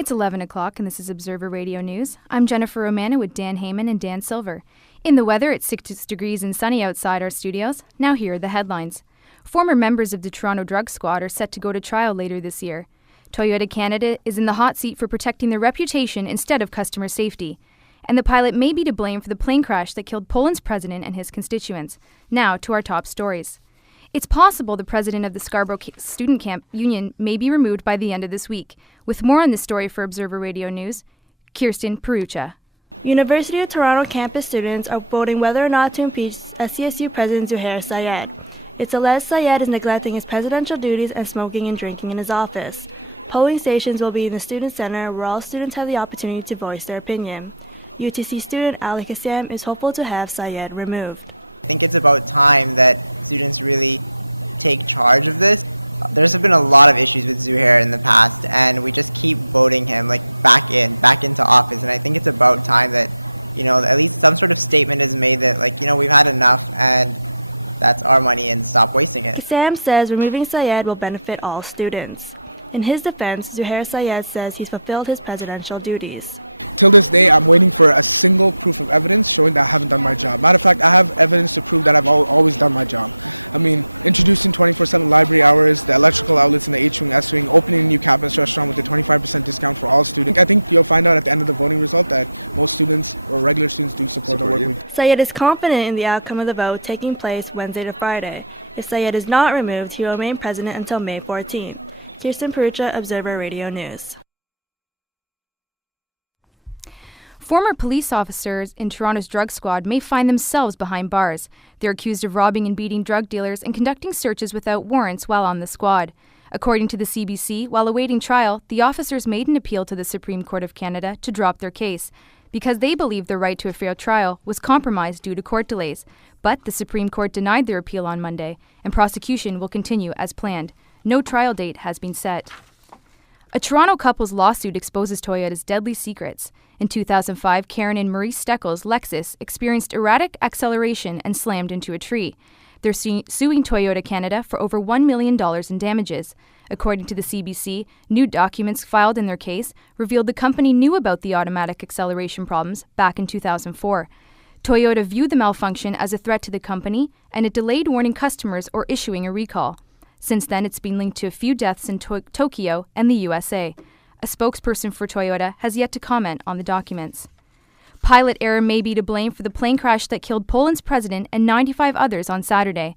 It's 11 o'clock and this is Observer Radio News. I'm Jennifer Romano with Dan Heyman and Dan Silver. In the weather, it's 6 degrees and sunny outside our studios. Now here are the headlines. Former members of the Toronto Drug Squad are set to go to trial later this year. Toyota Canada is in the hot seat for protecting their reputation instead of customer safety. And the pilot may be to blame for the plane crash that killed Poland's president and his constituents. Now to our top stories. It's possible the president of the Scarborough Student Camp Union may be removed by the end of this week. With more on this story for Observer Radio News, Kirsten Perucha. University of Toronto campus students are voting whether or not to impeach SCSU President Zuhair Syed. It's alleged Syed is neglecting his presidential duties and smoking and drinking in his office. Polling stations will be in the Student Center, where all students have the opportunity to voice their opinion. UTC student Ali Kassam is hopeful to have Syed removed. I think it's about time that students really take charge of this. There's been a lot of issues with Zuhair in the past, and we just keep voting him back into office. And I think it's about time that, at least some sort of statement is made that, we've had enough and that's our money and stop wasting it. Kassam says removing Syed will benefit all students. In his defense, Zuhair Syed says he's fulfilled his presidential duties. Till this day, I'm waiting for a single proof of evidence showing that I haven't done my job. Matter of fact, I have evidence to prove that I've always done my job. I mean, introducing 20% library hours, the electrical outlets in the atrium F wing, opening a new campus restaurant with a 25% discount for all students. I think you'll find out at the end of the voting result that most students or regular students do support the work week. Syed is confident in the outcome of the vote taking place Wednesday to Friday. If Syed is not removed, he will remain president until May 14th. Kirsten Perucha, Observer Radio News. Former police officers in Toronto's drug squad may find themselves behind bars. They're accused of robbing and beating drug dealers and conducting searches without warrants while on the squad. According to the CBC, while awaiting trial, the officers made an appeal to the Supreme Court of Canada to drop their case because they believed their right to a fair trial was compromised due to court delays. But the Supreme Court denied their appeal on Monday, and prosecution will continue as planned. No trial date has been set. A Toronto couple's lawsuit exposes Toyota's deadly secrets. In 2005, Karen and Maurice Steckel's Lexus experienced erratic acceleration and slammed into a tree. They're suing Toyota Canada for over $1 million in damages. According to the CBC, new documents filed in their case revealed the company knew about the automatic acceleration problems back in 2004. Toyota viewed the malfunction as a threat to the company, and it delayed warning customers or issuing a recall. Since then, it's been linked to a few deaths in Tokyo and the USA. A spokesperson for Toyota has yet to comment on the documents. Pilot error may be to blame for the plane crash that killed Poland's president and 95 others on Saturday.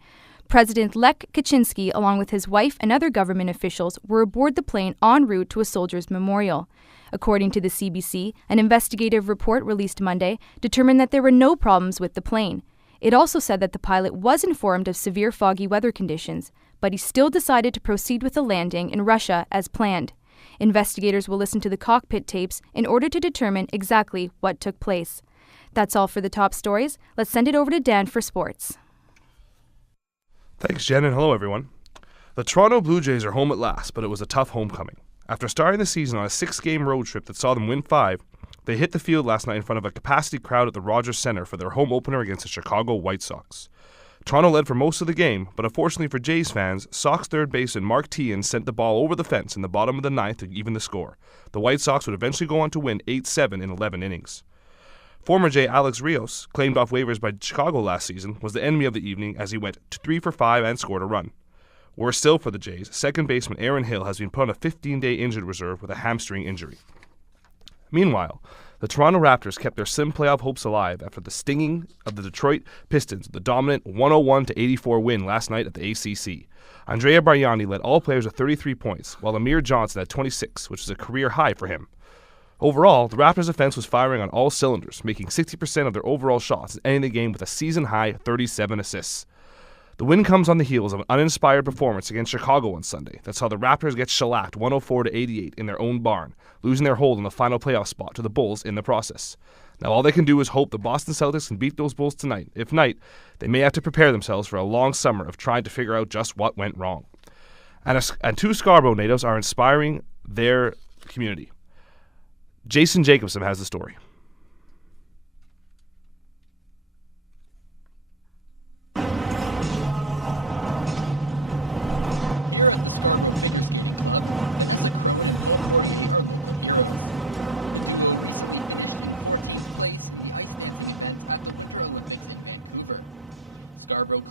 President Lech Kaczynski, along with his wife and other government officials, were aboard the plane en route to a soldier's memorial. According to the CBC, an investigative report released Monday determined that there were no problems with the plane. It also said that the pilot was informed of severe foggy weather conditions, but he still decided to proceed with the landing in Russia as planned. Investigators will listen to the cockpit tapes in order to determine exactly what took place. That's all for the top stories. Let's send it over to Dan for sports. Thanks, Jen, and hello, everyone. The Toronto Blue Jays are home at last, but it was a tough homecoming. After starting the season on a 6-game road trip that saw them win 5, they hit the field last night in front of a capacity crowd at the Rogers Centre for their home opener against the Chicago White Sox. Toronto led for most of the game, but unfortunately for Jays fans, Sox third baseman Mark Teahan sent the ball over the fence in the bottom of the ninth to even the score. The White Sox would eventually go on to win 8-7 in 11 innings. Former Jay Alex Rios, claimed off waivers by Chicago last season, was the enemy of the evening as he went 3 for 5 and scored a run. Worse still for the Jays, second baseman Aaron Hill has been put on a 15-day injured reserve with a hamstring injury. Meanwhile, the Toronto Raptors kept their sim playoff hopes alive after the stinging of the Detroit Pistons with the dominant 101-84 win last night at the ACC. Andrea Bargnani led all players with 33 points, while Amir Johnson had 26, which is a career high for him. Overall, the Raptors' offense was firing on all cylinders, making 60% of their overall shots and ending the game with a season-high 37 assists. The win comes on the heels of an uninspired performance against Chicago on Sunday that saw the Raptors get shellacked 104-88 in their own barn, losing their hold on the final playoff spot to the Bulls in the process. Now all they can do is hope the Boston Celtics can beat those Bulls tonight. If not, they may have to prepare themselves for a long summer of trying to figure out just what went wrong. And 2 Scarborough natives are inspiring their community. Jason Jacobson has the story.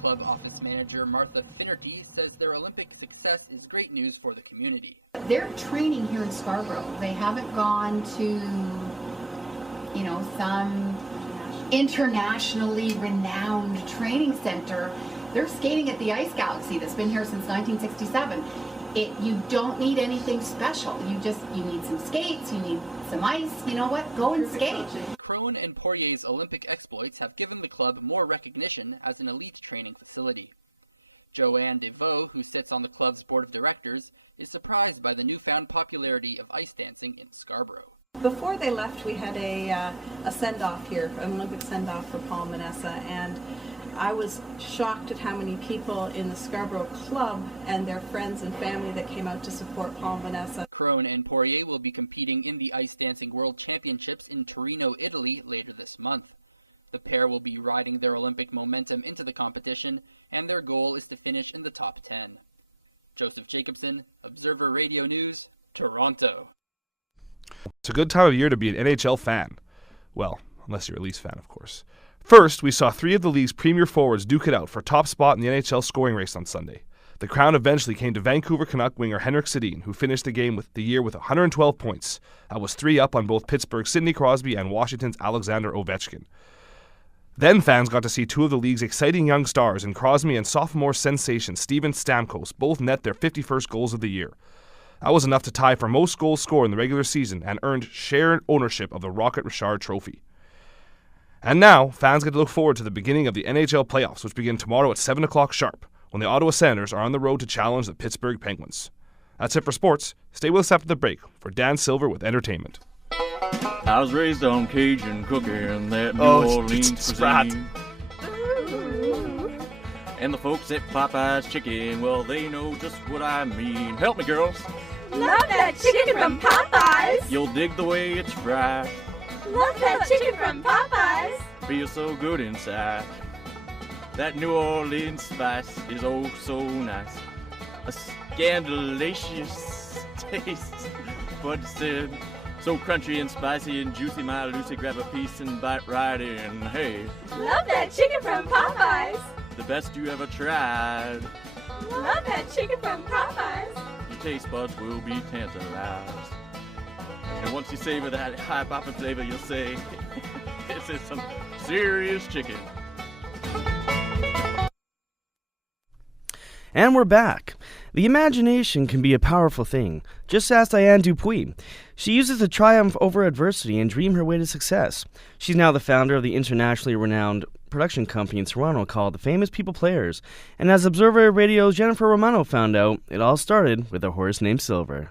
Club office manager Martha Finnerty says their Olympic success is great news for the community. They're training here in Scarborough. They haven't gone to, some internationally renowned training center. They're skating at the Ice Galaxy that's been here since 1967. You don't need anything special. You need some skates, you need some ice. You know what? Go and skate. Crone and Poirier's Olympic exploits have given the club more recognition as an elite training facility. Joanne DeVoe, who sits on the club's board of directors, is surprised by the newfound popularity of ice dancing in Scarborough. Before they left, we had a send-off here, an Olympic send-off for Paul and Vanessa, and I was shocked at how many people in the Scarborough Club and their friends and family that came out to support Paul and Vanessa. Crone and Poirier will be competing in the Ice Dancing World Championships in Torino, Italy later this month. The pair will be riding their Olympic momentum into the competition, and their goal is to finish in the top 10. Joseph Jacobson, Observer Radio News, Toronto. It's a good time of year to be an NHL fan. Well, unless you're a Leafs fan, of course. First, we saw 3 of the league's premier forwards duke it out for top spot in the NHL scoring race on Sunday. The crown eventually came to Vancouver Canuck winger Henrik Sedin, who finished the year with 112 points. That was 3 up on both Pittsburgh's Sidney Crosby and Washington's Alexander Ovechkin. Then fans got to see 2 of the league's exciting young stars in Crosby and sophomore sensation Steven Stamkos both net their 51st goals of the year. That was enough to tie for most goals scored in the regular season and earned shared ownership of the Rocket Richard Trophy. And now, fans get to look forward to the beginning of the NHL playoffs, which begin tomorrow at 7 o'clock sharp, when the Ottawa Senators are on the road to challenge the Pittsburgh Penguins. That's it for sports. Stay with us after the break for Dan Silver with entertainment. I was raised on Cajun cooking, that New Orleans cuisine. And the folks at Popeye's Chicken, well, they know just what I mean. Help me, girls. Love that chicken from Popeyes. You'll dig the way it's fried. Love that chicken from Popeyes. Feels so good inside. That New Orleans spice is oh so nice. A scandalous taste, but it's so crunchy and spicy and juicy, my Lucy. Grab a piece and bite right in. Hey, love that chicken from Popeyes. The best you ever tried. Love that chicken from Popeyes. Your taste buds will be tantalized. And once you savor that high poppin' flavor, you'll say, this is some serious chicken. And we're back. The imagination can be a powerful thing. Just ask Diane Dupuis. She uses to triumph over adversity and dream her way to success. She's now the founder of the internationally renowned production company in Toronto called The Famous People Players. And as Observer Radio's Jennifer Romano found out, it all started with a horse named Silver.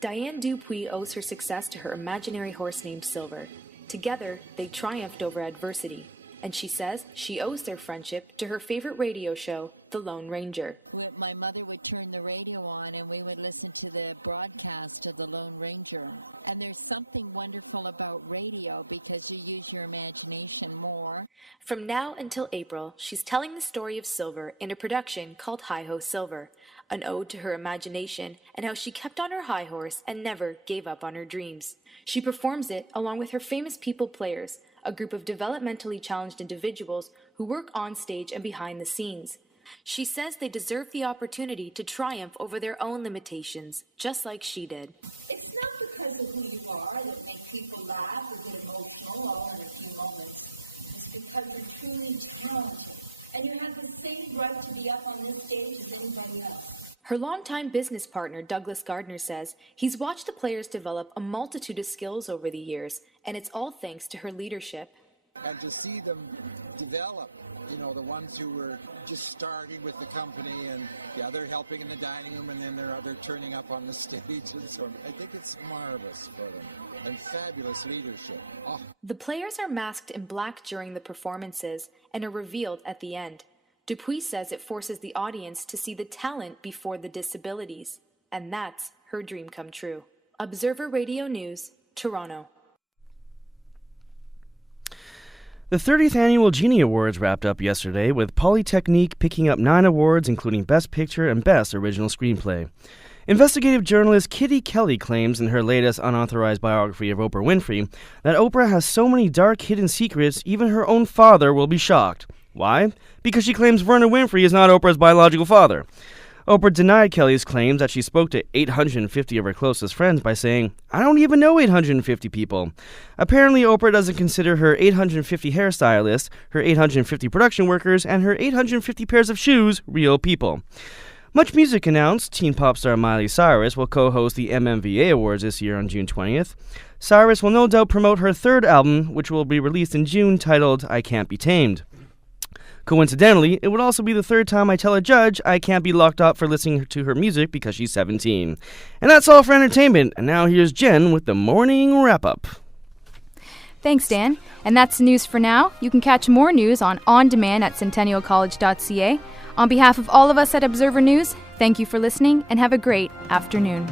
Diane Dupuis owes her success to her imaginary horse named Silver. Together, they triumphed over adversity, and she says she owes their friendship to her favorite radio show, The Lone Ranger. My mother would turn the radio on and we would listen to the broadcast of The Lone Ranger. And there's something wonderful about radio because you use your imagination more. From now until April, she's telling the story of Silver in a production called Hi-Ho Silver, an ode to her imagination and how she kept on her high horse and never gave up on her dreams. She performs it along with her Famous People Players, a group of developmentally challenged individuals who work on stage and behind the scenes. She says they deserve the opportunity to triumph over their own limitations, just like she did. It's not because of who you are that makes people laugh or get emotional all in a few moments. It's because you're truly strong, and you have the same right to be up on this stage as anybody else. Her longtime business partner, Douglas Gardner, says he's watched the players develop a multitude of skills over the years, and it's all thanks to her leadership. And to see them develop, the ones who were just starting with the company and they're helping in the dining room and then they're turning up on the stage and so on. I think it's marvelous for them and fabulous leadership. Oh. The players are masked in black during the performances and are revealed at the end. Dupuis says it forces the audience to see the talent before the disabilities, and that's her dream come true. Observer Radio News, Toronto. The 30th Annual Genie Awards wrapped up yesterday, with Polytechnique picking up 9 awards, including Best Picture and Best Original Screenplay. Investigative journalist Kitty Kelly claims in her latest unauthorized biography of Oprah Winfrey that Oprah has so many dark hidden secrets even her own father will be shocked. Why? Because she claims Vernon Winfrey is not Oprah's biological father. Oprah denied Kelly's claims that she spoke to 850 of her closest friends by saying, "I don't even know 850 people." Apparently, Oprah doesn't consider her 850 hairstylists, her 850 production workers, and her 850 pairs of shoes real people. Much Music announced teen pop star Miley Cyrus will co-host the MMVA Awards this year on June 20th. Cyrus will no doubt promote her third album, which will be released in June, titled I Can't Be Tamed. Coincidentally, it would also be the third time I tell a judge I can't be locked up for listening to her music because she's 17. And that's all for entertainment, and now here's Jen with the morning wrap-up. Thanks, Dan. And that's the news for now. You can catch more news on demand at centennialcollege.ca. On behalf of all of us at Observer News, thank you for listening and have a great afternoon.